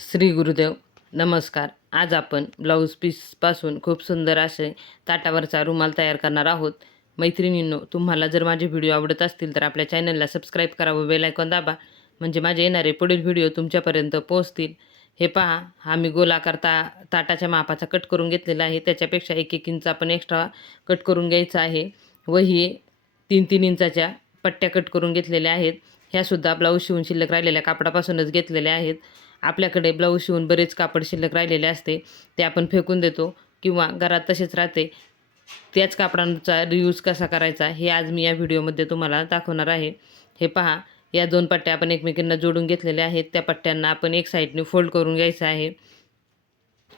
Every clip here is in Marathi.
श्री गुरुदेव नमस्कार. आज आपण ब्लाऊज पीसपासून खूप सुंदर असे ताटावरचा रुमाल तयार करणार आहोत. मैत्रिणींनो तुम्हाला जर माझे व्हिडिओ आवडत असतील तर आपल्या चॅनलला सबस्क्राईब करा व बेलायकॉन दाबा. म्हणजे माझे येणारे पुढील व्हिडिओ तुमच्यापर्यंत पोहोचतील. हे पहा हा मी गोलाकार ता ताटाच्या मापाचा कट करून घेतलेला आहे. त्याच्यापेक्षा एक एक इंच आपण एक्स्ट्रा कट करून घ्यायचा आहे. व ही तीन तीन इंचाच्या पट्ट्या कट करून घेतलेल्या आहेत. ह्यासुद्धा ब्लाऊज शिवून शिल्लक राहिलेल्या कापडापासूनच घेतलेल्या आहेत. आपल्याकडे ब्लाऊज शिवून बरेच कापड शिल्लक राहिलेले असते ते आपण फेकून देतो किंवा घरात तसेच राहते. त्याच कापडांचा रियूज कसा करायचा हे आज मी या व्हिडिओमध्ये तुम्हाला दाखवणार आहे. हे पहा या दोन पट्ट्या आपण एकमेकींना जोडून घेतलेल्या आहेत. त्या पट्ट्यांना आपण एक साईडने फोल्ड करून घ्यायचं आहे.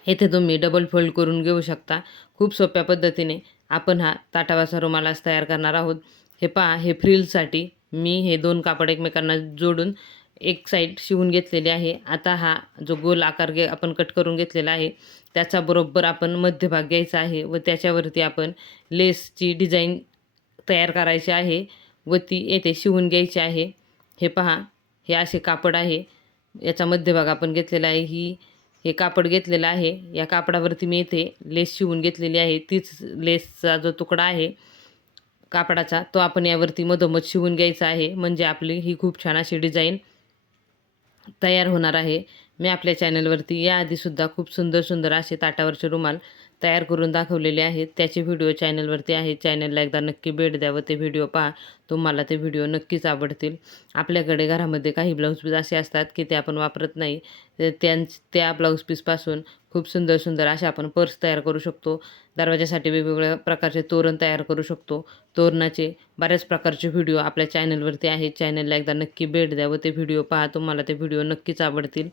येथे तुम्ही डबल फोल्ड करून घेऊ शकता. खूप सोप्या पद्धतीने आपण हा ताटावाचा रुमालास तयार करणार आहोत. हे पहा हे फ्रिलसाठी मी हे दोन कापड एकमेकांना जोडून एक साईड शिवून घेतलेली आहे. आता हा जो गोल आकार घे आपण कट करून घेतलेला आहे त्याचा बरोबर आपण मध्यभाग घ्यायचा आहे व त्याच्यावरती आपण लेसची डिझाईन तयार करायची आहे व ती येथे शिवून घ्यायची आहे. हे पहा हे असे कापड आहे. याचा मध्यभाग आपण घेतलेला आहे. ही हे कापड घेतलेलं आहे. या कापडावरती मी येथे लेस शिवून घेतलेली आहे. तीच लेसचा जो तुकडा आहे कापडाचा तो आपण यावरती मधोमध शिवून घ्यायचा आहे. म्हणजे आपली ही खूप छान अशी डिझाईन तयार होणार आहे. मी आपल्या चॅनलवरती याआधीसुद्धा खूप सुंदर सुंदर असे ताटावरचे रुमाल तयार करून दाखवलेले आहेत. त्याचे व्हिडिओ चॅनलवरती आहेत चॅनलला एकदा नक्की भेट द्यावं ते व्हिडिओ पहा. तुम्हाला ते व्हिडिओ नक्कीच आवडतील. आपल्याकडे घरामध्ये काही ब्लाऊज पीस असे असतात की ते आपण वापरत नाही. त्यां त्या ब्लाऊज पीसपासून खूप सुंदर सुंदर असे आपण पर्स तयार करू शकतो. दरवाजासाठी वेगवेगळ्या प्रकारचे तोरण तयार करू शकतो. तोरणाचे बऱ्याच प्रकारचे व्हिडिओ आपल्या चॅनलवरती आहेत चॅनलला एकदा नक्की भेट द्यावं ते व्हिडिओ पहा. तुम्हाला ते व्हिडिओ नक्कीच आवडतील.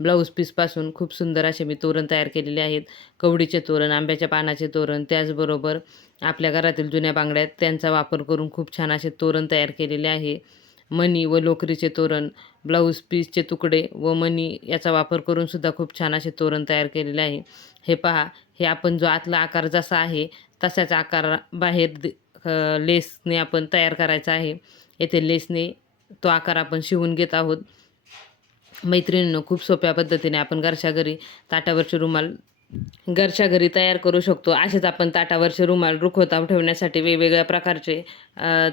ब्लाऊज पीसपासून खूप सुंदर असे मी तोरण तयार केलेले आहेत. कवडीचे तोरण आंब्याच्या पानाचे तोरण त्याचबरोबर आपल्या घरातील जुन्या बांगड्यात त्यांचा वापर करून खूप छान असे तोरण तयार केलेले आहे. मणी व लोकरीचे तोरण ब्लाऊज पीसचे तुकडे व मणी याचा वापर करून सुद्धा खूप छान असे तोरण तयार केलेले आहे. हे पहा हे आपण जो आतला आकार जसा आहे तसाच आकार बाहेर लेसने आपण तयार करायचा आहे. येथे लेसने तो आकार आपण शिवून घेत आहोत. मैत्रिणींनो खूप सोप्या पद्धतीने आपण घरच्या घरी ताटावरचे रुमाल घरच्या घरी तयार करू शकतो. असेच आपण ताटावरचे रुमाल रुखवता ठेवण्यासाठी वेगवेगळ्या प्रकारचे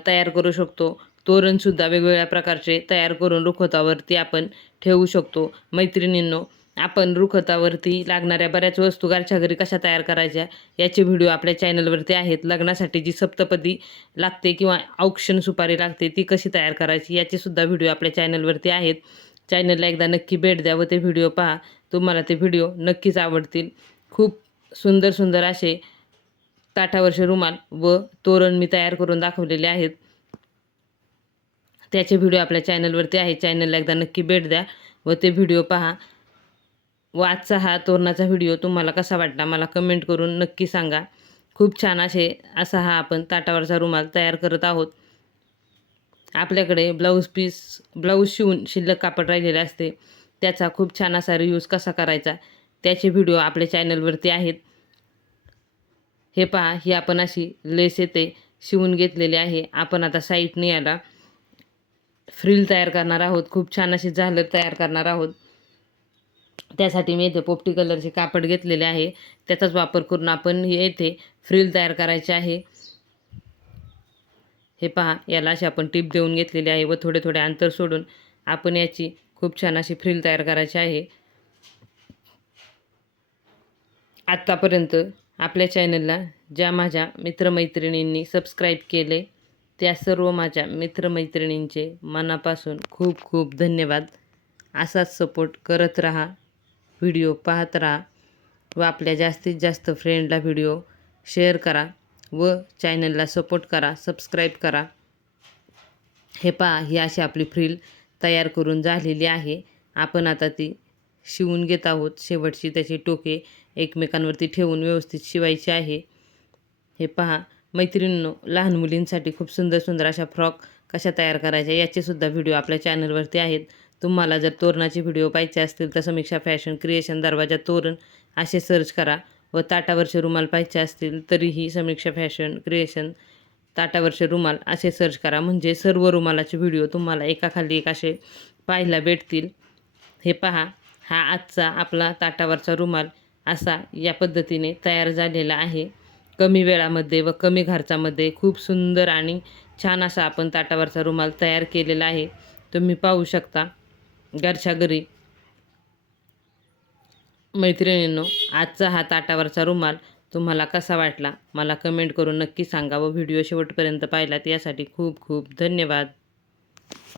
तयार करू शकतो. तोरणसुद्धा वेगवेगळ्या प्रकारचे तयार करून रुखवतावरती आपण ठेवू शकतो. मैत्रिणींनो आपण रुखवतावरती लागणाऱ्या बऱ्याच वस्तू घरच्या घरी कशा तयार करायच्या याचे व्हिडिओ आपल्या चॅनलवरती आहेत. लग्नासाठी जी सप्तपदी लागते किंवा औक्षण सुपारी लागते ती कशी तयार करायची याचेसुद्धा व्हिडिओ आपल्या चॅनलवरती आहेत. चॅनलला एकदा नक्की भेट द्या व ते व्हिडिओ पहा. तुम्हाला ते व्हिडिओ नक्कीच आवडतील. खूप सुंदर सुंदर असे ताठावरचे रुमाल व तोरण मी तयार करून दाखवलेले आहेत. त्याचे व्हिडिओ आपल्या चॅनलवरती आहे. चॅनलला एकदा नक्की भेट द्या व ते व्हिडिओ पहा. व आजचा हा तोरणाचा व्हिडिओ तुम्हाला कसा वाटला मला कमेंट करून नक्की सांगा. खूप छान असे असा हा आपण ताटावरचा रुमाल तयार करत आहोत. आपल्याकडे ब्लाऊज पीस ब्लाऊज शिवून शिल्लक कापड राहिलेले असते. त्याचा खूप छान असा रियूज कसा करायचा? त्याचे व्हिडिओ आपल्या चॅनलवरती आहेत. हे पहा ही आपण अशी लेस येते शिवून घेतलेली आहे. आपण आता साईटने याला फ्रिल तयार करणार आहोत. खूप छान अशी झालर तयार करणार आहोत. त्यासाठी मी येथे पोपटी कलरचे कापड घेतलेले आहे. त्याचाच वापर करून आपण येथे फ्रिल तयार करायचे आहे. हे पहा याला अशी आपण टीप देऊन घेतलेली आहे व थोडे थोडे अंतर सोडून आपण याची खूप छान अशी फ्रिल तयार करायची आहे. आत्तापर्यंत आपल्या चॅनलला ज्या माझ्या मित्रमैत्रिणींनी सबस्क्राईब केले त्या सर्व माझ्या मित्रमैत्रिणींचे मनापासून खूप खूप धन्यवाद. असाच सपोर्ट करत राहा व्हिडिओ पाहत राहा व आपल्या जास्तीत जास्त फ्रेंडला व्हिडिओ शेअर करा. व चॅनलला सपोर्ट करा सबस्क्राईब करा. हे पहा ही अशी आपली फ्रील तयार करून झालेली आहे. आपण आता ती शिवून घेत आहोत. शेवटची त्याचे टोके एकमेकांवरती ठेवून व्यवस्थित शिवायची आहे. हे पहा मैत्रिणींनो लहान मुलींसाठी खूप सुंदर सुंदर अशा फ्रॉक कशा तयार करायच्या याचेसुद्धा व्हिडिओ आपल्या चॅनलवरती आहेत. तुम्हाला जर तोरणाचे व्हिडिओ पाहिजे असतील तर समीक्षा फॅशन क्रिएशन दरवाजा तोरण असे सर्च करा. व ताटावरचे रुमाल पाहिजे असतील तरीही समीक्षा फॅशन क्रिएशन ताटावरचे रुमाल असे सर्च करा. म्हणजे सर्व रुमालाचे व्हिडिओ तुम्हाला एकाखाली एक असे पाहायला भेटतील. हे पहा हा आजचा आपला ताटावरचा रुमाल असा या पद्धतीने तयार झालेला आहे. कमी वेळामध्ये व कमी खर्चामध्ये खूप सुंदर आणि छान असा आपण ताटावरचा रुमाल तयार केलेला आहे. तुम्ही पाहू शकता घरच्या घरी मैत्रिणींनो आजचा हा ताटावरचा रुमाल तुम्हाला कसा वाटला? मला कमेंट करून नक्की सांगा व व्हिडिओ शेवटपर्यंत पाहिलात यासाठी खूप खूप धन्यवाद.